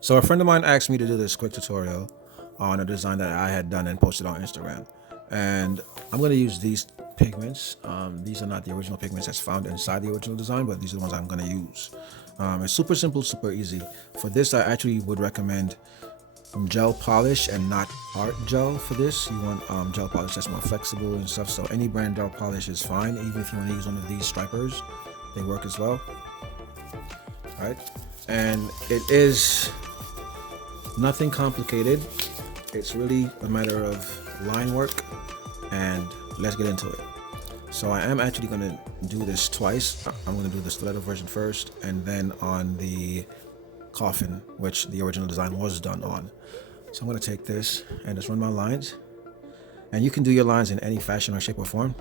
So a friend of mine asked me to do this quick tutorial on a design that I had done and posted on Instagram. And I'm going to use these pigments. These are not the original pigments that's found inside the original design, but these are the ones I'm going to use. It's super simple, super easy. For this, I actually would recommend gel polish and not art gel for this. You want gel polish that's more flexible and stuff. So any brand gel polish is fine. Even if you want to use one of these stripers, they work as well. All right. And it is nothing complicated. It's really a matter of line work, and let's get into it. So I am actually going to do this twice. I'm going to do the stiletto version first, and then on the coffin, which the original design was done on. So I'm going to take this and just run my lines, and you can do your lines in any fashion or shape or form.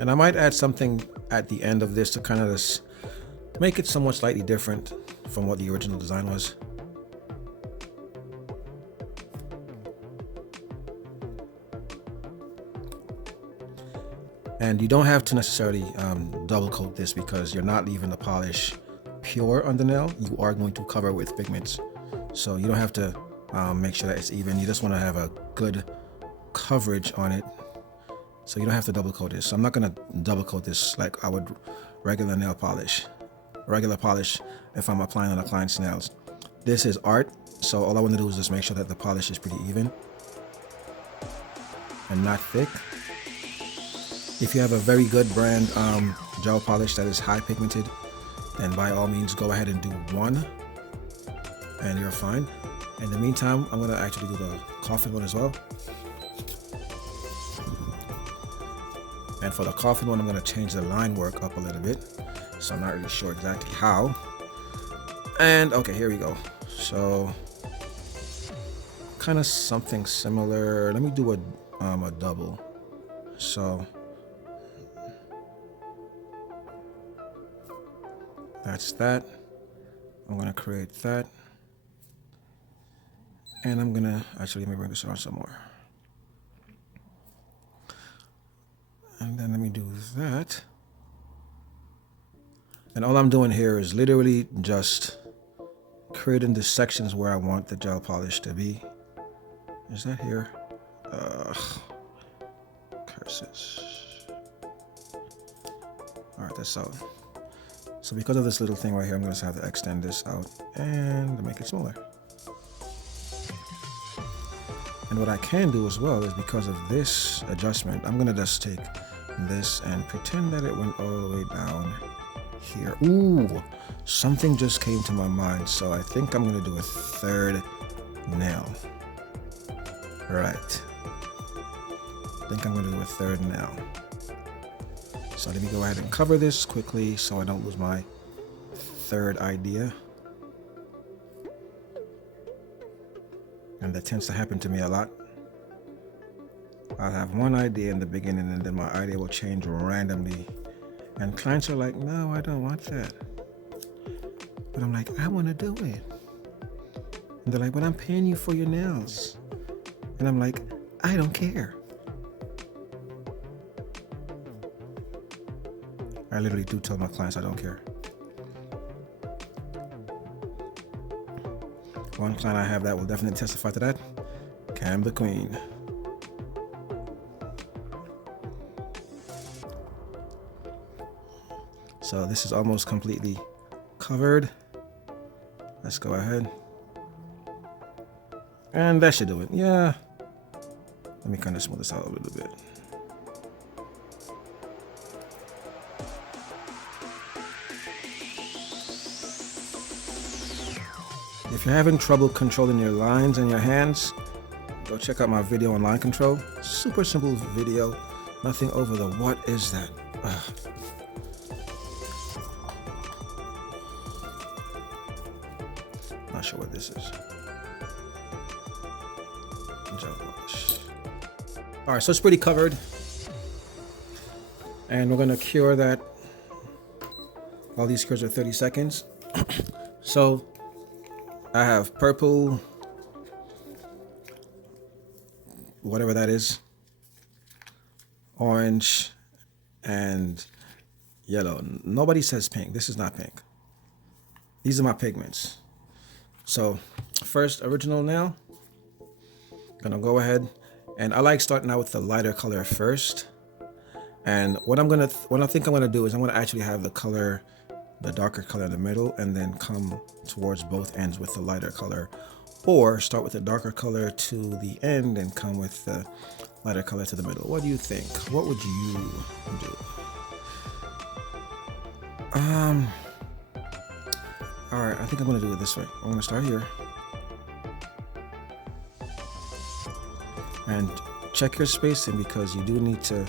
And I might add something at the end of this to kind of just make it somewhat slightly different from what the original design was. And you don't have to necessarily double coat this because you're not leaving the polish pure on the nail. You are going to cover with pigments. So you don't have to make sure that it's even. You just want to have a good coverage on it. So you don't have to double coat this. So I'm not going to double coat this like I would regular nail polish. Regular polish if I'm applying on a client's nails. This is art. So all I want to do is just make sure that the polish is pretty even and not thick. If you have a very good brand gel polish that is high pigmented, then by all means go ahead and do one and you're fine. In the meantime, I'm going to actually do the coffin one as well. And for the coffin one, I'm going to change the line work up a little bit. So I'm not really sure exactly how. And okay, here we go. So kind of something similar. Let me do a double. So that's that. I'm going to create that. And I'm going to actually, let me bring this around some more. And then let me do that. And all I'm doing here is literally just creating the sections where I want the gel polish to be. Is that here? Curses. All right, that's out. So because of this little thing right here, I'm going to have to extend this out and make it smaller. And what I can do as well is because of this adjustment, I'm going to just take this and pretend that it went all the way down here. Ooh, something just came to my mind. So I think I'm going to do a third nail. Right. I think I'm going to do a third nail. So let me go ahead and cover this quickly so I don't lose my third idea. And that tends to happen to me a lot. I'll have one idea in the beginning and then my idea will change randomly. And clients are like, no, I don't want that. But I'm like, I want to do it. And they're like, but I'm paying you for your nails. And I'm like, I don't care. I literally do tell my clients I don't care. One client I have that will definitely testify to that. Cam the Queen. So this is almost completely covered. Let's go ahead. And that should do it. Yeah. Let me kind of smooth this out a little bit. If you're having trouble controlling your lines and your hands, go check out my video on line control. Super simple video. Nothing over the what is that? Ugh. Not sure what this is. All right, so it's pretty covered. And we're gonna cure that. All these cures are 30 seconds. So I have purple, whatever that is, orange, and yellow. Nobody says pink. This is not pink. These are my pigments. So first, original nail. Gonna go ahead, and I like starting out with the lighter color first. And what I think I'm gonna do is I'm gonna actually have the darker color in the middle, and then come towards both ends with the lighter color, or start with the darker color to the end and come with the lighter color to the middle. What do you think? What would you do? All right, I think I'm gonna do it this way. I'm gonna start here. And check your spacing, because you do need to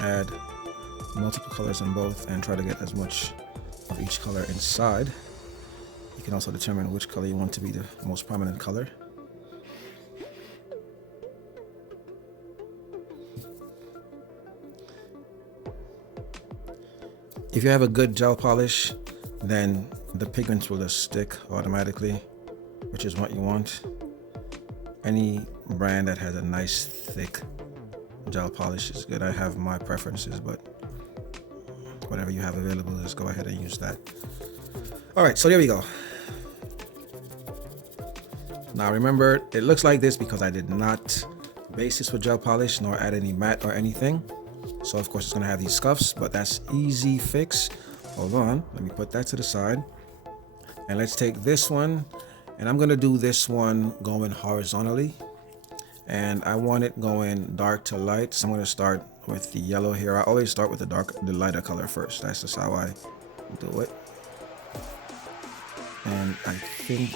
add multiple colors on both and try to get as much of each color inside. You can also determine which color you want to be the most prominent color. If you have a good gel polish, then the pigments will just stick automatically, which is what you want. Any brand that has a nice thick gel polish is good. I have my preferences, but whatever you have available, just go ahead and use that. All right, so there we go. Now remember, it looks like this because I did not base this with gel polish nor add any matte or anything. So of course it's gonna have these scuffs, but that's easy fix. Hold on, let me put that to the side. And let's take this one, and I'm gonna do this one going horizontally. And I want it going dark to light, so I'm gonna start with the yellow here. I always start with the lighter color first. That's just how I do it. And I think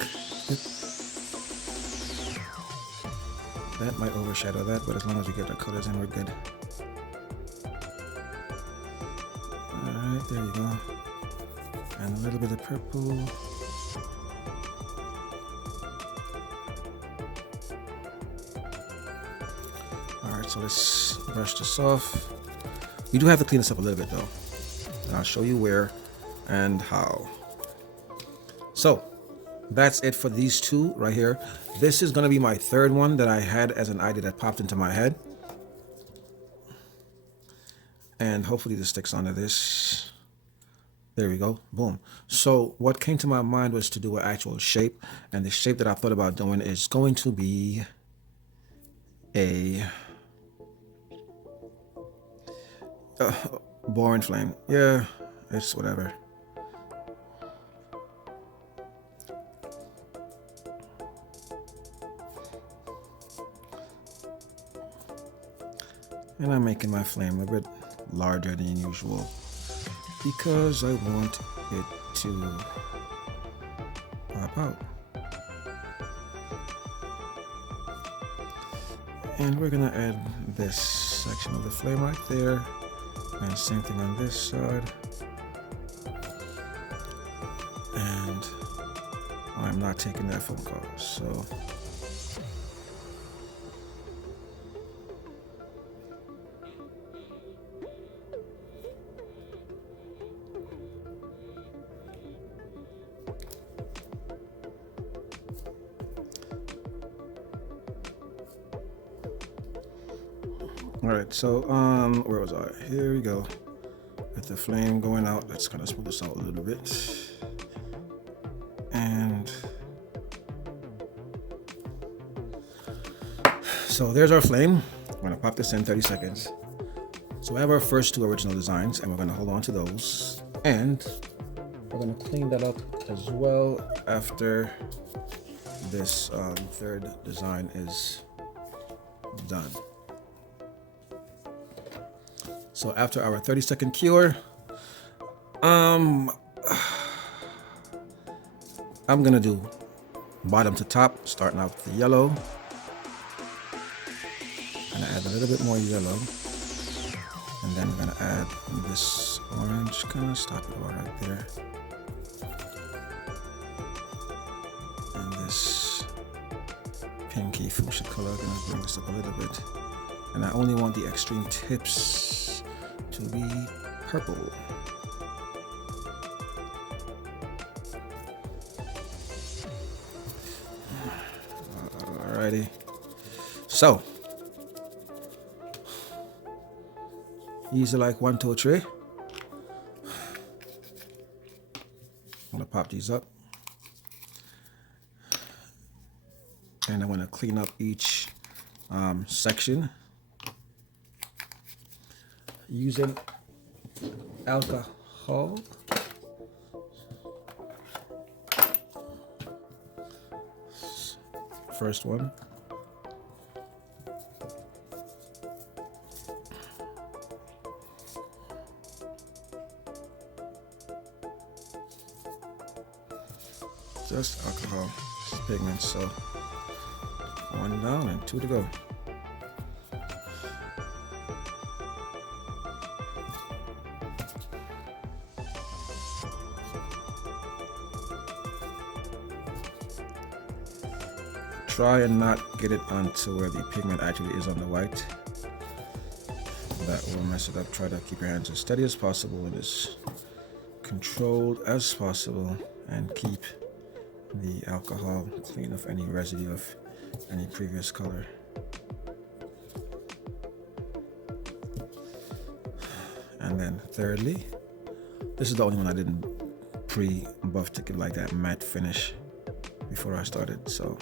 that might overshadow that, but as long as we get the colors in, we're good. Alright, there you go. And a little bit of purple. Alright, so let's brush this off. We do have to clean this up a little bit though. And I'll show you where and how. So that's it for these two right here. This is going to be my third one that I had as an idea that popped into my head. And hopefully this sticks onto this. There we go. Boom. So what came to my mind was to do an actual shape. And the shape that I thought about doing is going to be a boring flame. Yeah, it's whatever. And I'm making my flame a bit larger than usual because I want it to pop out. And we're gonna add this section of the flame right there, and same thing on this side. And I'm not taking that phone call, so all right, so where was I? Here we go. With the flame going out, let's kind of smooth this out a little bit. And so there's our flame. I'm gonna pop this in 30 seconds. So we have our first two original designs, and we're gonna hold on to those. And we're gonna clean that up as well after this third design is done. So after our 30-second cure, I'm gonna do bottom to top, starting out with the yellow. Gonna add a little bit more yellow, and then we're gonna add this orange. Kind of stop it right there, and this pinky fuchsia color. Gonna bring this up a little bit, and I only want the extreme tips to be purple. Alrighty. So Easy like 1, 2, 3. I'm gonna pop these up. And I'm gonna clean up each section using alcohol. First one. Just alcohol, pigments. So 1 down and 2 to go. Try and not get it onto where the pigment actually is on the white. That will mess it up. Try to keep your hands as steady as possible and as controlled as possible, and keep the alcohol clean of any residue of any previous color. And then thirdly, this is the only one I didn't pre-buff to give like that matte finish before I started. So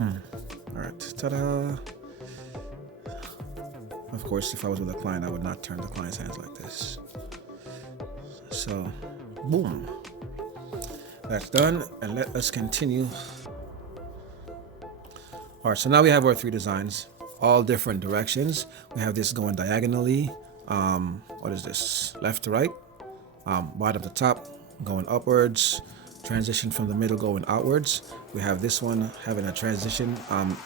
all right, ta-da. Of course, if I was with a client, I would not turn the client's hands like this. So, boom. That's done, and let us continue. All right, so now we have our 3 designs, all different directions. We have this going diagonally. What is this? Left to right, bottom to top, going upwards, transition from the middle going outwards. We have this one having a transition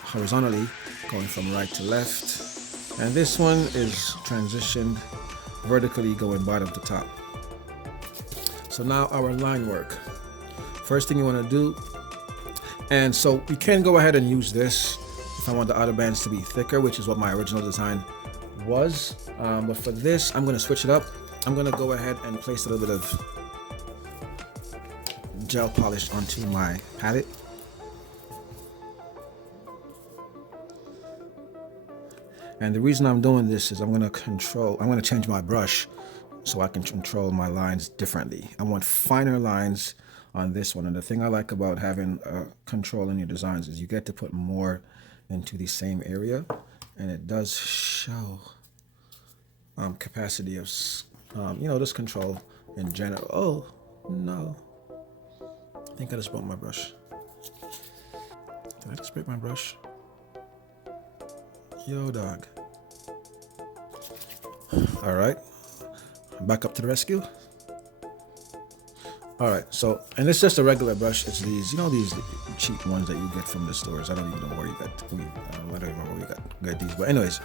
horizontally, going from right to left. And this one is transitioned vertically, going bottom to top. So now our line work. First thing you want to do, and so we can go ahead and use this if I want the outer bands to be thicker, which is what my original design was. But for this, I'm going to switch it up. I'm going to go ahead and place a little bit of gel polish onto my palette. And the reason I'm doing this is I'm going to change my brush so I can control my lines differently. I want finer lines on this one. And the thing I like about having control in your designs is you get to put more into the same area, and it does show capacity of, just control in general. Oh, no. I think I just broke my brush. Did I just break my brush? Yo, dog. All right, back up to the rescue. All right, so, and it's just a regular brush. It's these, these cheap ones that you get from the stores. I don't even know where you got. I don't even know where you got these. But anyways,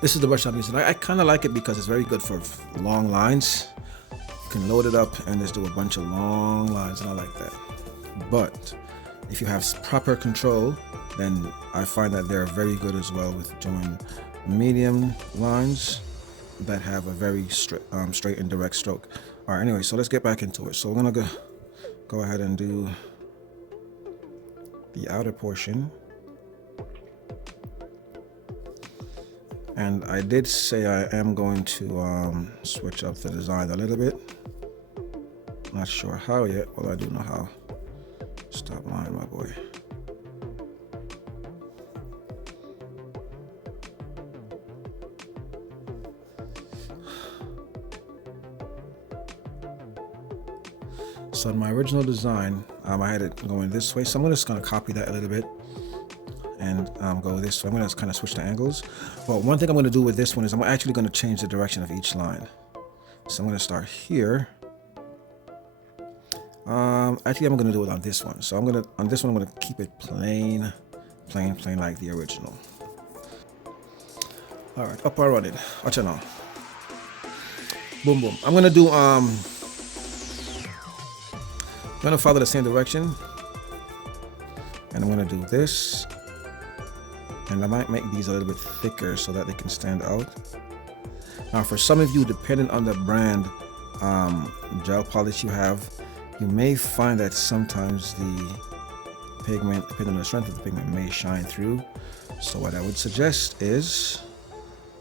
this is the brush I'm using. I kind of like it because it's very good for long lines. You can load it up and just do a bunch of long lines, and I like that. But if you have proper control, then I find that they're very good as well with doing medium lines that have a very straight and direct stroke. All right, anyway, so let's get back into it. So we're gonna go ahead and do the outer portion. And I did say I am going to switch up the design a little bit. Not sure how yet. Well, I do know how. Stop lying, my boy. So in my original design, I had it going this way. So I'm just going to copy that a little bit and go this way. I'm going to kind of switch the angles. But one thing I'm going to do with this one is I'm actually going to change the direction of each line. So I'm going to start here. Actually, I'm going to do it on this one. So on this one, I'm going to keep it plain like the original. All right, up or running. Watch it now. Boom, boom. I'm going to do, I'm going to follow the same direction. And I'm going to do this. And I might make these a little bit thicker so that they can stand out. Now, for some of you, depending on the brand gel polish you have, you may find that sometimes pigment, depending on the strength of the pigment, may shine through. So what I would suggest is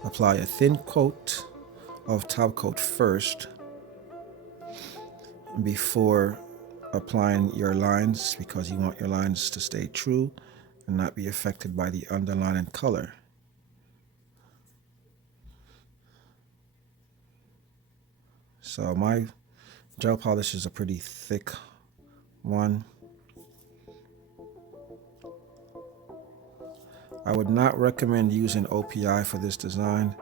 apply a thin coat of top coat first before applying your lines, because you want your lines to stay true and not be affected by the underlying color. So my gel polish is a pretty thick one. I would not recommend using OPI for this design.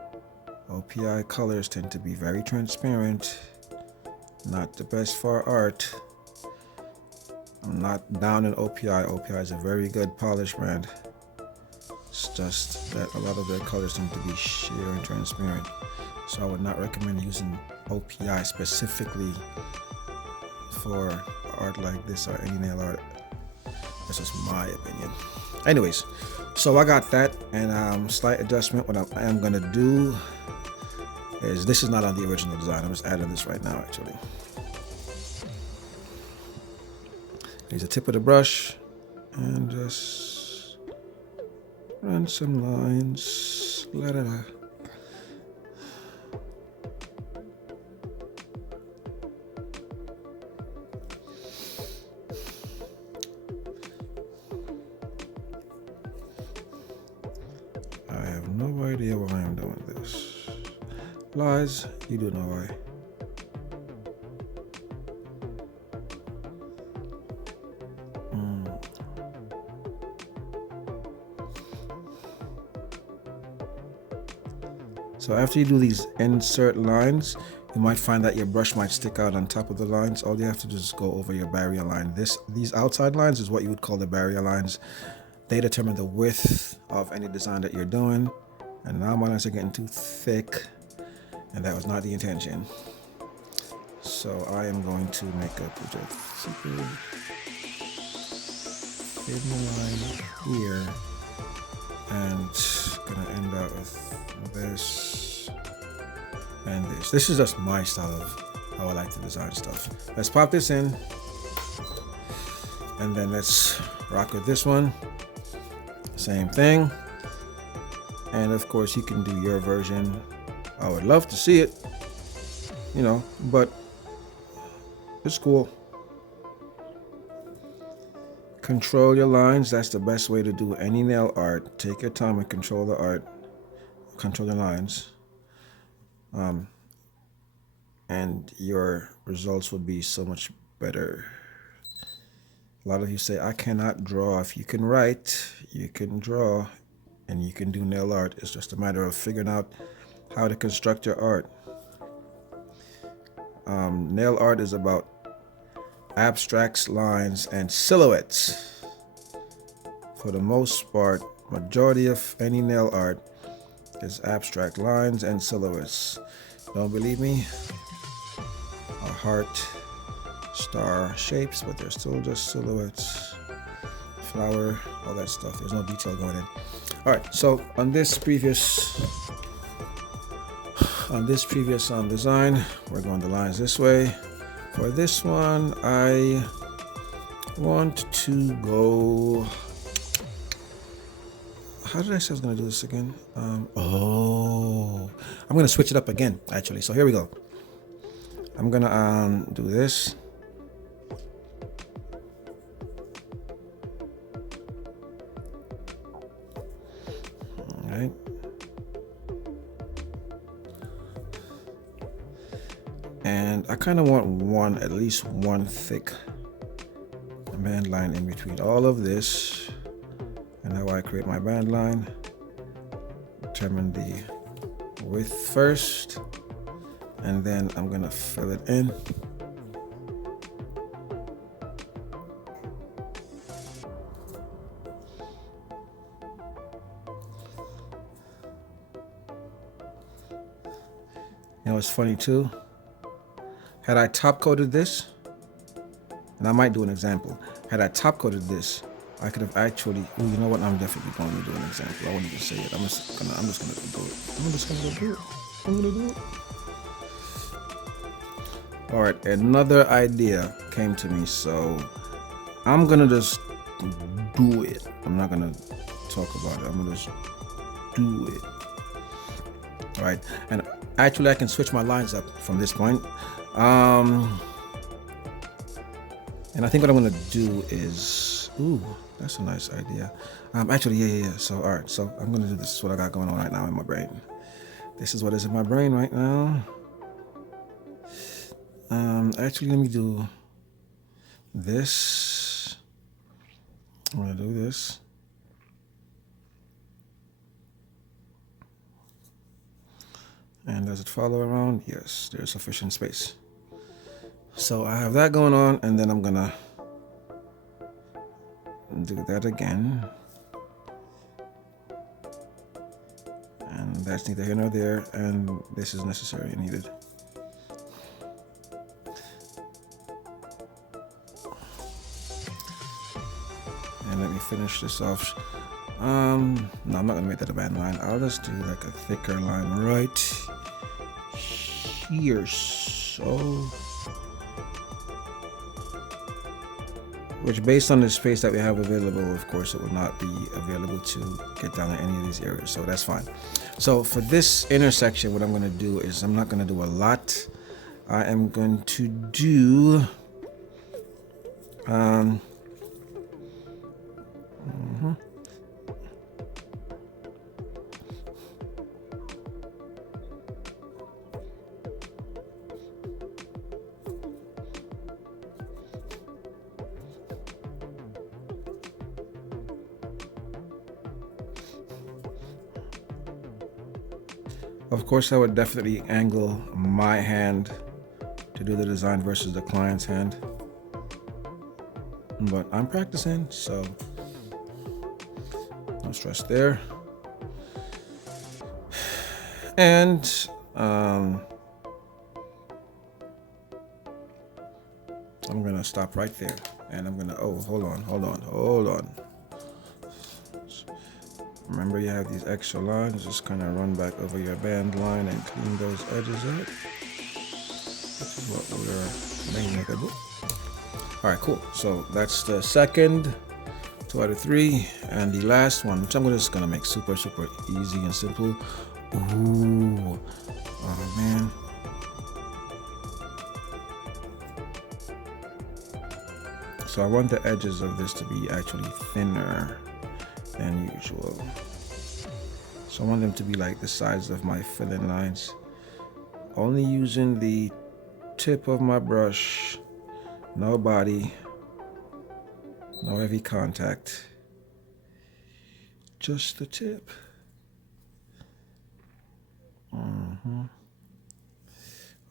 OPI colors tend to be very transparent, not the best for art. I'm not down in OPI. OPI is a very good polish brand. It's just that a lot of their colors tend to be sheer and transparent. So I would not recommend using OPI specifically for art like this or any nail art. That's just my opinion. Anyways, so I got that, and slight adjustment. What I am gonna do is, this is not on the original design. I'm just adding this right now, actually. Use the tip of the brush and just run some lines. La da da. I have no idea why I'm doing this. Lies, you do know why. So after you do these insert lines, you might find that your brush might stick out on top of the lines. All you have to do is go over your barrier line. These outside lines is what you would call the barrier lines. They determine the width of any design that you're doing. And now my lines are getting too thick, and that was not the intention. So I am going to make a project super thin line here, and gonna end up with this and this. This is just my style of how I like to design stuff. Let's pop this in, and then let's rock with this one. Same thing. And of course you can do your version. I would love to see it, you know, but it's cool. Control your lines. That's the best way to do any nail art. Take your time and control the art. Control the lines. And your results will be so much better. A lot of you say, I cannot draw. If you can write, you can draw, and you can do nail art. It's just a matter of figuring out how to construct your art. Nail art is about abstracts, lines, and silhouettes. For the most part, majority of any nail art is abstract lines and silhouettes. Don't believe me? A heart, star shapes, but they're still just silhouettes. Flower, all that stuff. There's no detail going in. All right, so on this previous design, we're going the lines this way. For this one, I want to go. How did I say I was going to do this again? I'm going to switch it up again, actually. So here we go. I'm going to do this. All right. And I kind of want at least one thick band line in between all of this. And how I create my band line, determine the width first, and then I'm gonna fill it in. You know, it's funny too. Had I top coated this, and I might do an example. Had I top coated this, I could have actually. Ooh, you know what? I'm definitely going to do an example. I won't even say it. I'm just gonna do it. All right. Another idea came to me, so I'm gonna just do it. I'm not gonna talk about it. I'm gonna just do it. All right, and actually I can switch my lines up from this point. And I think what I'm gonna do is, ooh, that's a nice idea. Actually, yeah. So, all right, so I'm gonna do this. This is what I got going on right now in my brain. This is what is in my brain right now. Actually, let me do this. I'm gonna do this. And does it follow around? Yes, there's sufficient space. So I have that going on, and then I'm gonna do that again. And that's neither here nor there, and this is necessary and needed. And let me finish this off. No, I'm not gonna make that a band line. I'll just do like a thicker line right here. So, which based on the space that we have available, of course, it will not be available to get down to any of these areas. So that's fine. So for this intersection, what I'm gonna do is I'm not gonna do a lot. I am going to do of course, I would definitely angle my hand to do the design versus the client's hand. But I'm practicing, so no stress there. And I'm gonna stop right there, and I'm gonna, oh, hold on. Remember, you have these extra lines. Just kind of run back over your band line and clean those edges up. This is what we're making. All right, cool. So that's the second 2 out of 3, and the last one, which I'm just gonna make super easy and simple. Ooh, oh man. So I want the edges of this to be actually thinner than usual. So I want them to be like the size of my filling lines. Only using the tip of my brush, no body, no heavy contact, just the tip.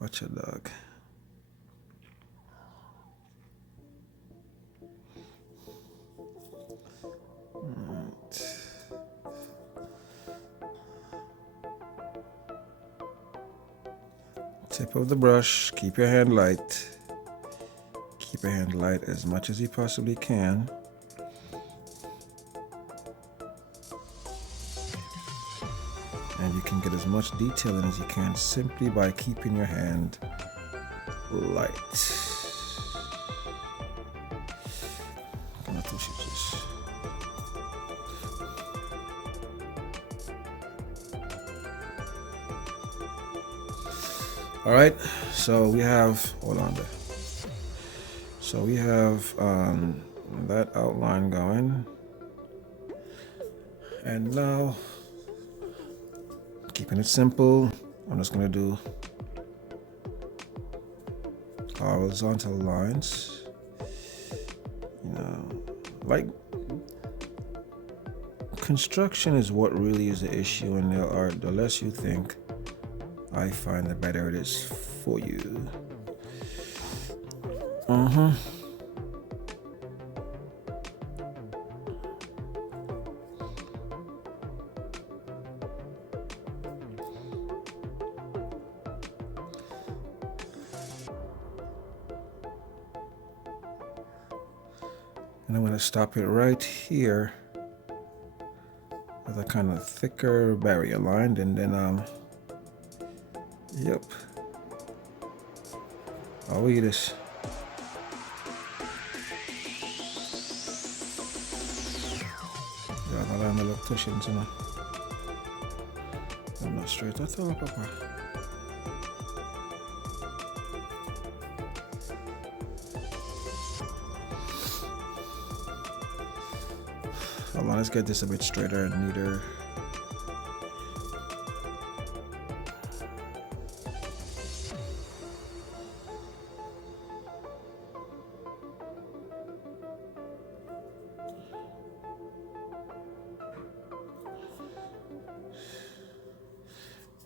Watch your dog. Tip of the brush, keep your hand light. Keep your hand light as much as you possibly can. And you can get as much detailing as you can simply by keeping your hand light. All right, so we have, hold on there. So we have that outline going. And now, keeping it simple, I'm just gonna do horizontal lines. You know, like, construction is what really is the issue in the art. The less you think, I find the better it is for you. And I'm going to stop it right here with a kind of thicker barrier line, and then yep, I'll eat this. I'm gonna look tushing to I'm not straight at all, Papa. Hold on, let's get this a bit straighter and neater.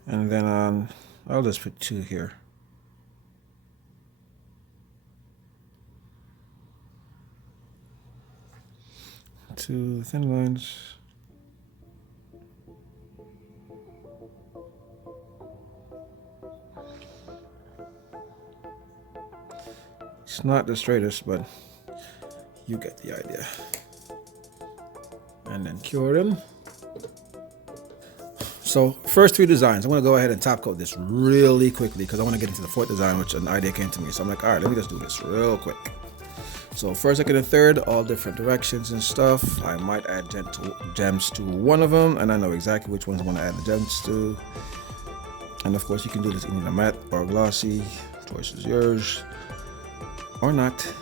And then I'll just put 2 here. Two thin lines. It's not the straightest, but you get the idea. And then cure them. So first 3 designs, I'm gonna go ahead and top coat this really quickly because I want to get into the 4th design, which an idea came to me. So I'm like, all right, let me just do this real quick. So first, second, and third, all different directions and stuff. I might add gems to one of them, and I know exactly which ones I want to add the gems to. And of course, you can do this in either matte or glossy. Choice is yours, or not.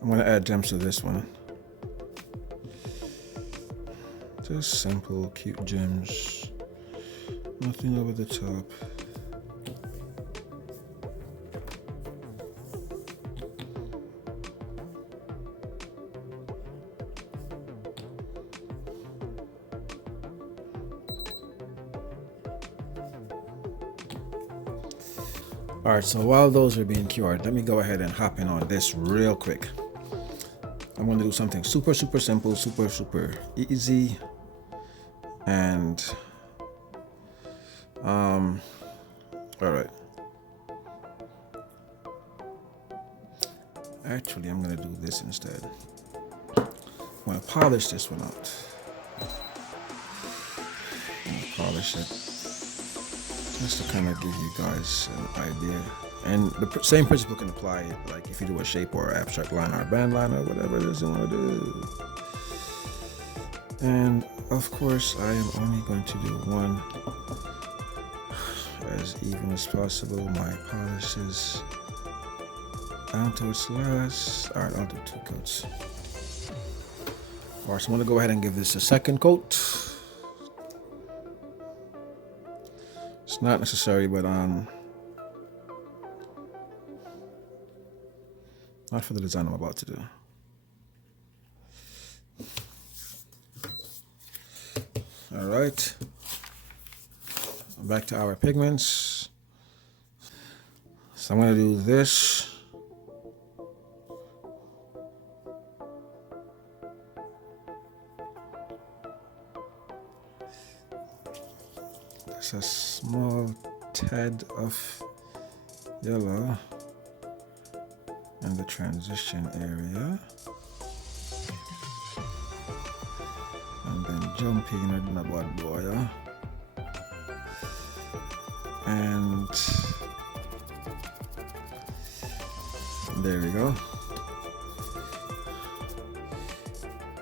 I'm going to add gems to this one. Just simple, cute gems. Nothing over the top. All right, so while those are being cured, let me go ahead and hop in on this real quick. I'm going to do something super simple, super easy, and all right. Actually, I'm going to do this instead. I'm going to polish this one out. I'm going to polish it just to kind of give you guys an idea. And the same principle can apply, like if you do a shape or abstract line or a band line or whatever it is you want to do. And of course, I am only going to do one as even as possible. My polish is down to its last. All right, I'll do 2 coats. All right, so I'm going to go ahead and give this a 2nd coat. It's not necessary, but not for the design I'm about to do. All right. Back to our pigments. So I'm going to do this. There's a small tad of yellow in the transition area, and then jumping in the bad boy, and there we go.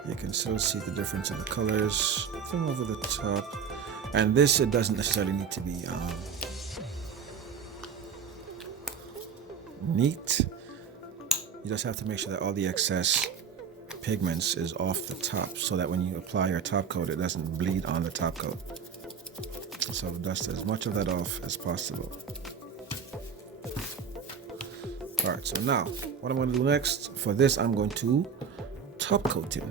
You can still see the difference in the colors from over the top, and this, it doesn't necessarily need to be neat. You just have to make sure that all the excess pigments is off the top so that when you apply your top coat, it doesn't bleed on the top coat. So dust as much of that off as possible. All right, so now what I'm going to do next, for this I'm going to top coat it.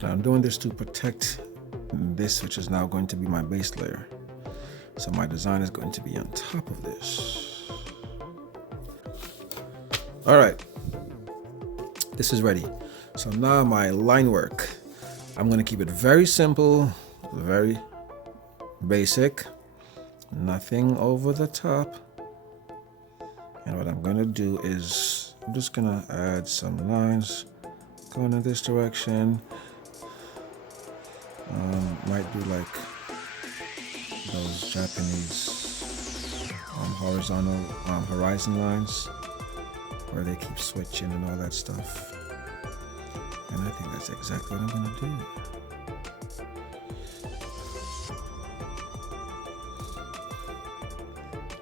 Now I'm doing this to protect this, which is now going to be my base layer. So my design is going to be on top of this. All right, this is ready. So now my line work, I'm going to keep it very simple, very basic, nothing over the top. And what I'm going to do is I'm just going to add some lines going in this direction. Might do like those Japanese horizontal horizon lines where they keep switching and all that stuff. And I think that's exactly what I'm gonna do.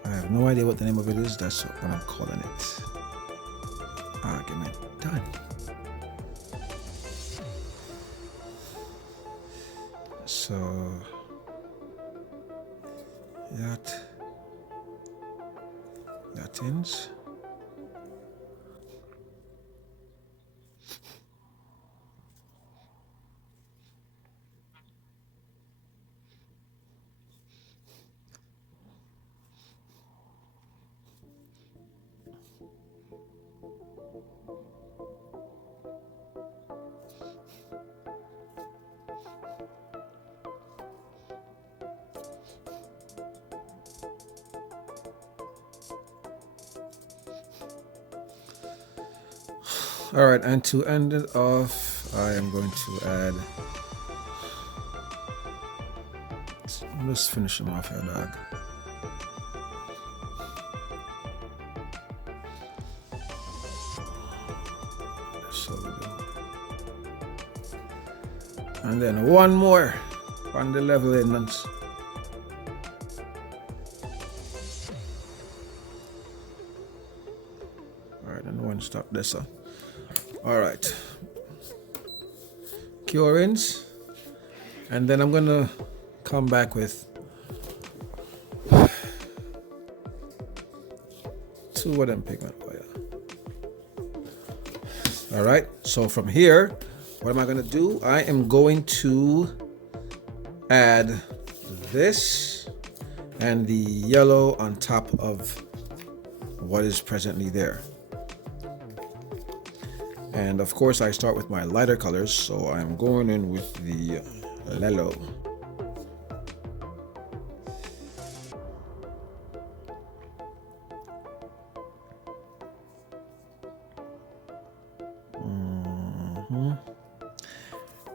I have no idea what the name of it is. That's what I'm calling it. Argument done. So that ends. All right, and to end it off, I am going to add. Let's finish them off here, dog. So we do. And then one more on the level elements. All right, and one stop this one. All right, curings, and then I'm gonna come back with 2 of them pigment oil. All right, so from here, what am I gonna do? I am going to add this and the yellow on top of what is presently there. And of course, I start with my lighter colors, so I'm going in with the yellow.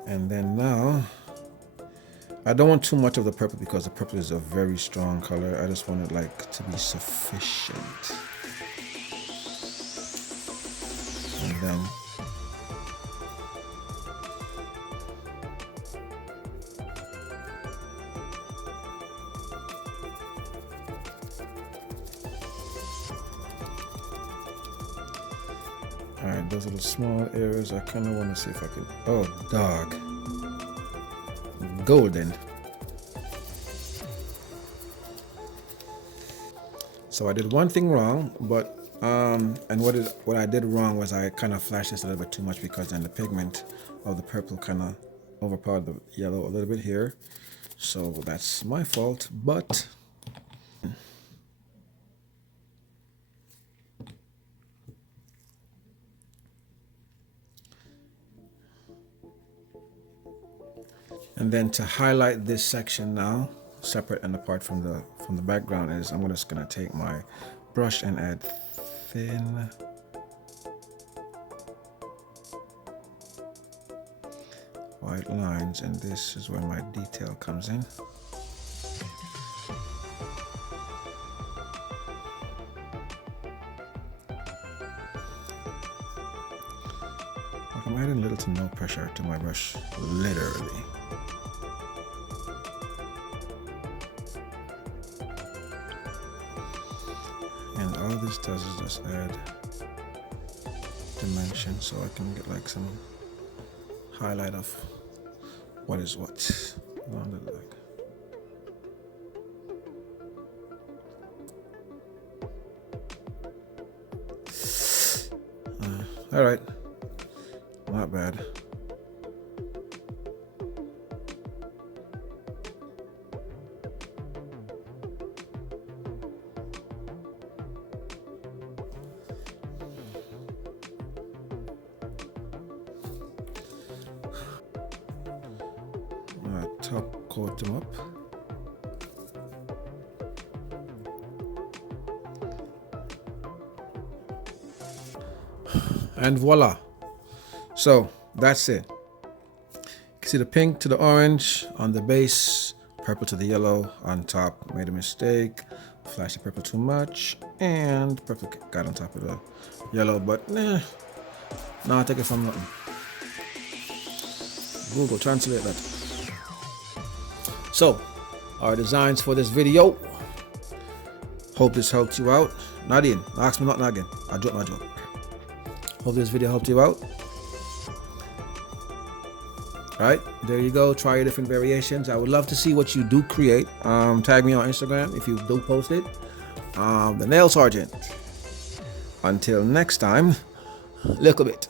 And then now, I don't want too much of the purple because the purple is a very strong color. I just want it like to be sufficient. And then alright, those little small areas, I kind of want to see if I can. Oh, dog. Golden. So I did one thing wrong, but and what I did wrong was I kind of flashed this a little bit too much because then the pigment of the purple kind of overpowered the yellow a little bit here. So that's my fault, but and then to highlight this section now, separate and apart from the background, is I'm just gonna take my brush and add thin white lines, and this is where my detail comes in. I'm adding little to no pressure to my brush, literally. And all this does is just add dimension so I can get like some highlight of what is what around the leg. All right, not bad. Top coat them up. And voila. So That's it. You can see the pink to the orange on the base, purple to the yellow on top. Made a mistake. Flashed the purple too much, and purple got on top of the yellow, but nah. Nah, take it from nothing. Google translate that. So, our designs for this video. Hope this helped you out. Nadine, ask me nothing again. I dropped my joke. Hope this video helped you out. Alright, there you go. Try your different variations. I would love to see what you do create. Tag me on Instagram if you do post it. The Nail Sergeant. Until next time, little bit.